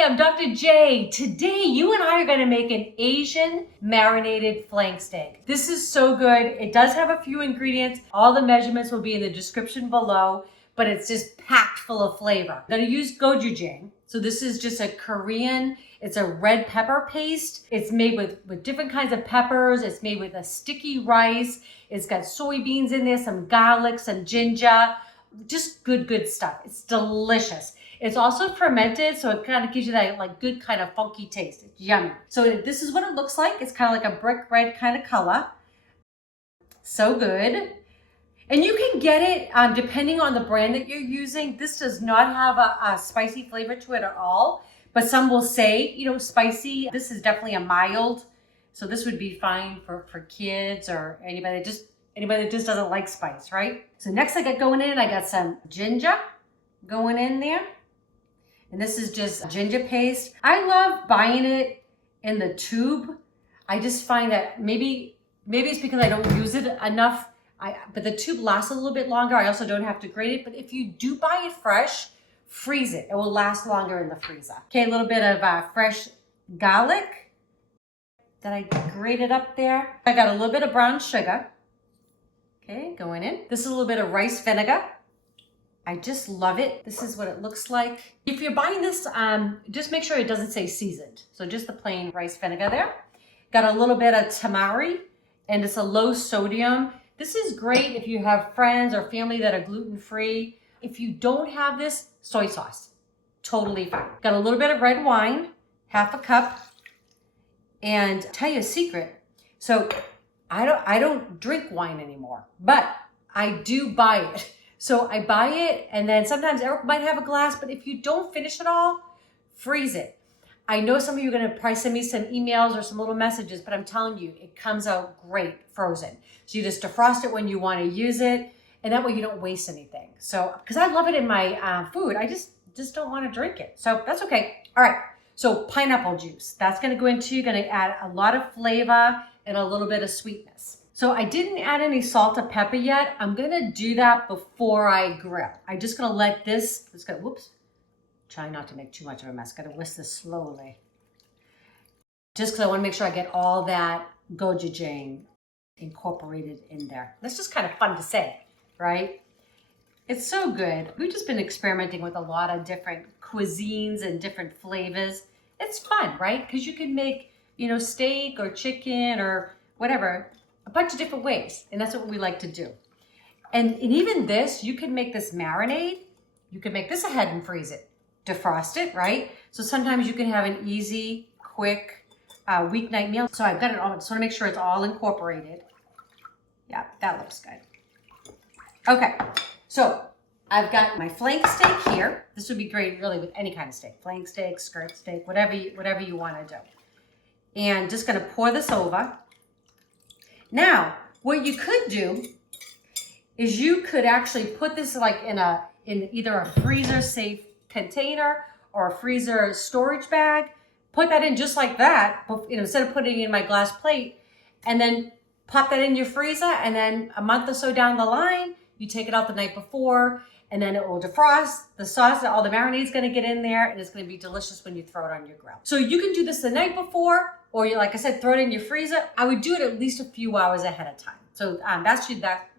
everybody, I'm Dr. J. Today, you and I are gonna make an Asian marinated flank steak. This is so good. It does have a few ingredients. All the measurements will be in the description below, but it's just packed full of flavor. I'm gonna use gochujang. So this is just a Korean, it's a red pepper paste. It's made with different kinds of peppers. It's made with a sticky rice. It's got soybeans in there, some garlic, some ginger, just good stuff. It's delicious. It's also fermented, so it kind of gives you that like good kind of funky taste. It's yummy. So this is what it looks like. It's kind of like a brick red kind of color. So good. And you can get it depending on the brand that you're using. This does not have a spicy flavor to it at all, but some will say, you know, spicy. This is definitely a mild, so this would be fine for kids or anybody that just doesn't like spice, right? So next I got going in, I got some ginger going in there. And this is just ginger paste. I love buying it in the tube. I just find that maybe it's because I don't use it enough. But the tube lasts a little bit longer. I also don't have to grate it. But if you do buy it fresh, freeze it. It will last longer in the freezer. Okay, a little bit of fresh garlic that I grated up there. I got a little bit of brown sugar. Okay, going in. This is a little bit of rice vinegar. I just love it. This is what it looks like. If you're buying this, just make sure it doesn't say seasoned. So just the plain rice vinegar there. Got a little bit of tamari, and it's a low sodium. This is great if you have friends or family that are gluten-free. If you don't have this, soy sauce, totally fine. Got a little bit of red wine, half a cup. And I'll tell you a secret. So I don't drink wine anymore, but I do buy it. So I buy it, and then sometimes Eric might have a glass, but if you don't finish it all, freeze it. I know some of you are gonna probably send me some emails or some little messages, but I'm telling you, it comes out great frozen. So you just defrost it when you wanna use it, and that way you don't waste anything. So, because I love it in my food, I just don't wanna drink it. So that's okay. All right, so pineapple juice. That's gonna go into, you're gonna add a lot of flavor and a little bit of sweetness. So I didn't add any salt or pepper yet. I'm gonna do that before I grill. I'm just gonna let this, whoops, try not to make too much of a mess. Gotta whisk this slowly. Just because I wanna make sure I get all that gochujang incorporated in there. That's just kind of fun to say, right? It's so good. We've just been experimenting with a lot of different cuisines and different flavors. It's fun, right? Because you can make, you know, steak or chicken or whatever, a bunch of different ways. And that's what we like to do. And even this, you can make this marinade. You can make this ahead and freeze it. Defrost it, right? So sometimes you can have an easy, quick weeknight meal. So I've got it all. I just want to make sure it's all incorporated. Yeah, that looks good. Okay, so I've got my flank steak here. This would be great really with any kind of steak. Flank steak, skirt steak, whatever you want to do. And just going to pour this over. Now, what you could do is you could actually put this like in either a freezer safe container or a freezer storage bag. Put that in just like that, you know, instead of putting it in my glass plate, and then pop that in your freezer, and then a month or so down the line, you take it out the night before, and then it will defrost. The sauce, all the marinade's gonna get in there, and it's gonna be delicious when you throw it on your grill. So you can do this the night before, or you, like I said, throw it in your freezer. I would do it at least a few hours ahead of time. So that's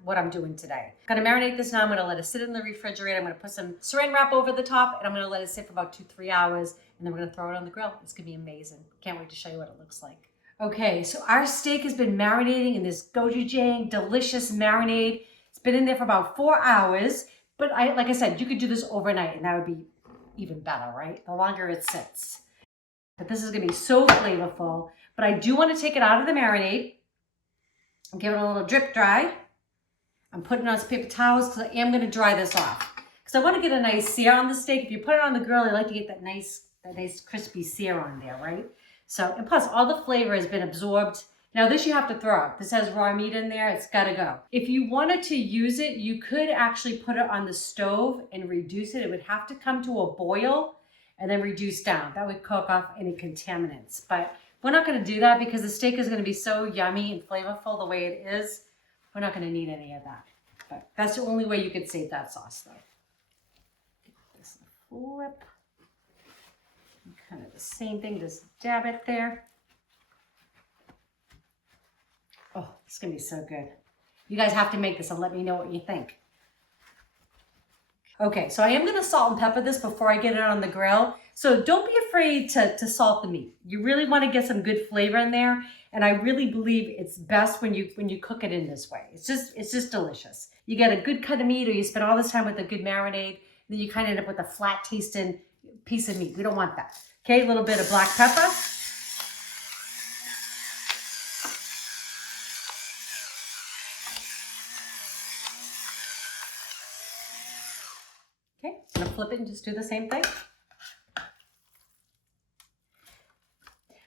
what I'm doing today. I'm gonna marinate this now. I'm gonna let it sit in the refrigerator. I'm gonna put some saran wrap over the top, and I'm gonna let it sit for about 2-3 hours, and then we're gonna throw it on the grill. It's gonna be amazing. Can't wait to show you what it looks like. Okay, so our steak has been marinating in this gochujang delicious marinade. It's been in there for about 4 hours, but like I said, you could do this overnight, and that would be even better, right? The longer it sits. But this is gonna be so flavorful. But I do wanna take it out of the marinade and give it a little drip dry. I'm putting on some paper towels because I am gonna dry this off. Because I wanna get a nice sear on the steak. If you put it on the grill, I like to get that nice crispy sear on there, right? So, and plus all the flavor has been absorbed. Now this you have to throw out. This has raw meat in there, it's gotta go. If you wanted to use it, you could actually put it on the stove and reduce it. It would have to come to a boil and then reduce down. That would cook off any contaminants. But we're not gonna do that because the steak is gonna be so yummy and flavorful the way it is. We're not gonna need any of that. But that's the only way you could save that sauce though. Get this flip. kind of the same thing, just dab it there. Oh, it's gonna be so good. You guys have to make this and let me know what you think. Okay, so I am gonna salt and pepper this before I get it on the grill. So don't be afraid to salt the meat. You really wanna get some good flavor in there. And I really believe it's best when you cook it in this way. It's just delicious. You get a good cut of meat, or you spend all this time with a good marinade, then you kind of end up with a flat tasting piece of meat. We don't want that. Okay, a little bit of black pepper. Okay, I'm gonna flip it and just do the same thing.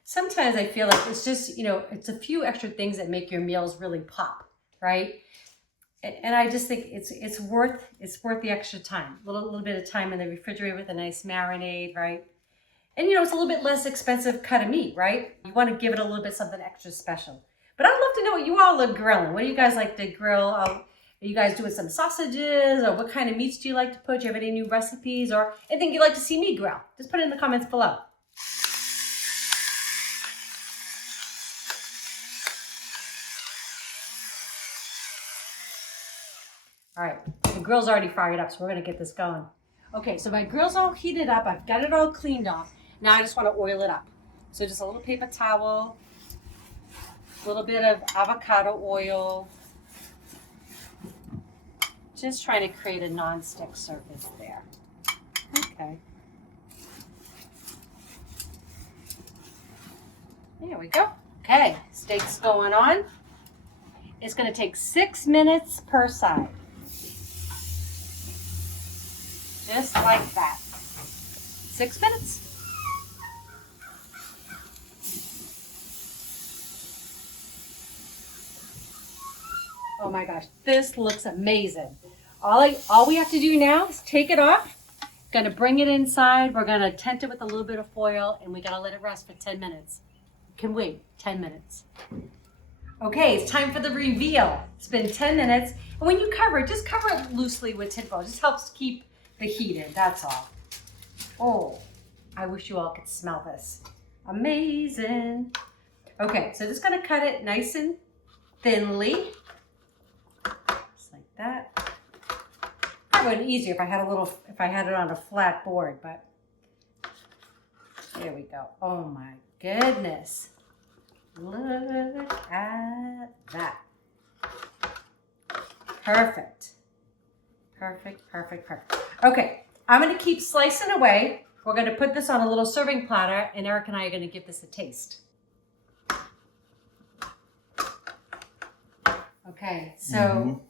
Sometimes I feel like it's just, it's a few extra things that make your meals really pop, right? And I just think it's worth the extra time. A little bit of time in the refrigerator with a nice marinade, right? And it's a little bit less expensive cut of meat, right? You want to give it a little bit something extra special. But I'd love to know what you all are grilling. What do you guys like to grill? Are you guys doing some sausages, or what kind of meats do you like to put? Do you have any new recipes or anything you'd like to see me grill? Just put it in the comments below. All right, the grill's already fired up, so we're gonna get this going. Okay, so my grill's all heated up. I've got it all cleaned off. Now I just wanna oil it up. So just a little paper towel, a little bit of avocado oil. Just trying to create a non-stick surface there. Okay. There we go. Okay, steak's going on. It's gonna take 6 minutes per side. Just like that. 6 minutes. Oh my gosh, this looks amazing. All we have to do now is take it off. Gonna bring it inside. We're gonna tent it with a little bit of foil, and we gotta let it rest for 10 minutes. Can wait 10 minutes. Okay, it's time for the reveal. It's been 10 minutes. And when you cover it, just cover it loosely with tinfoil. It just helps keep the heat in, that's all. Oh, I wish you all could smell this. Amazing. Okay, so just gonna cut it nice and thinly. Just like that. Probably would be easier if I had it on a flat board, but there we go. Oh my goodness. Look at that. Perfect. Perfect, perfect, perfect. Okay, I'm gonna keep slicing away. We're gonna put this on a little serving platter, and Eric and I are gonna give this a taste. Okay, so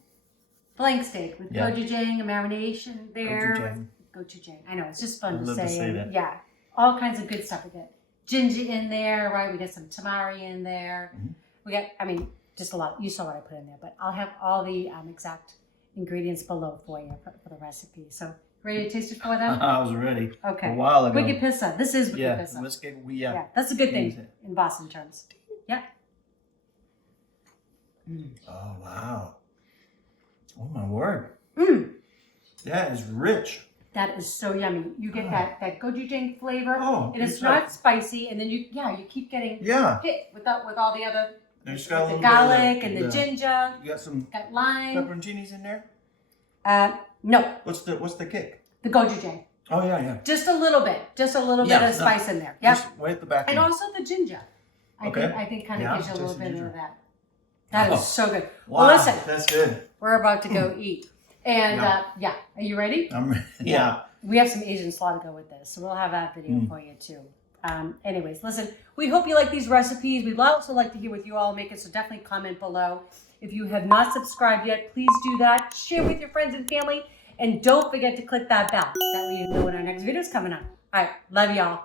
flank steak with gochujang, a marination there. Gochujang. I know, it's just fun to say that. Yeah, all kinds of good stuff. We got ginger in there, right? We got some tamari in there. We got, just a lot. You saw what I put in there, but I'll have all the exact ingredients below for you for the recipe. So, ready to taste it for them? I was ready. Okay. A while ago. Wicked pizza. This is wicked pizza. Yeah, that's a good thing in Boston terms. Yeah. Oh, wow. Oh, my word. That is rich. That is so yummy. You get that gochujang flavor. Oh, and it's not spicy. And then you keep getting hit with all the other the garlic and the ginger. You got lime. pepperoncinis in there? No. What's the kick? The gochujang. Oh yeah. Just a little bit of spice in there. Yeah. Just way at the back. And also the ginger. I think kind of gives you a little bit of that. That is so good. Wow, well, listen. That's good. We're about to go eat. And are you ready? I'm ready. Yeah. We have some Asian slaw to go with this, so we'll have that video for you too. Anyways, listen, we hope you like these recipes. We'd also like to hear what you all make it, so definitely comment below. If you have not subscribed yet, please do that. Share with your friends and family, and don't forget to click that bell. That way you know when our next video is coming up. All right, love y'all.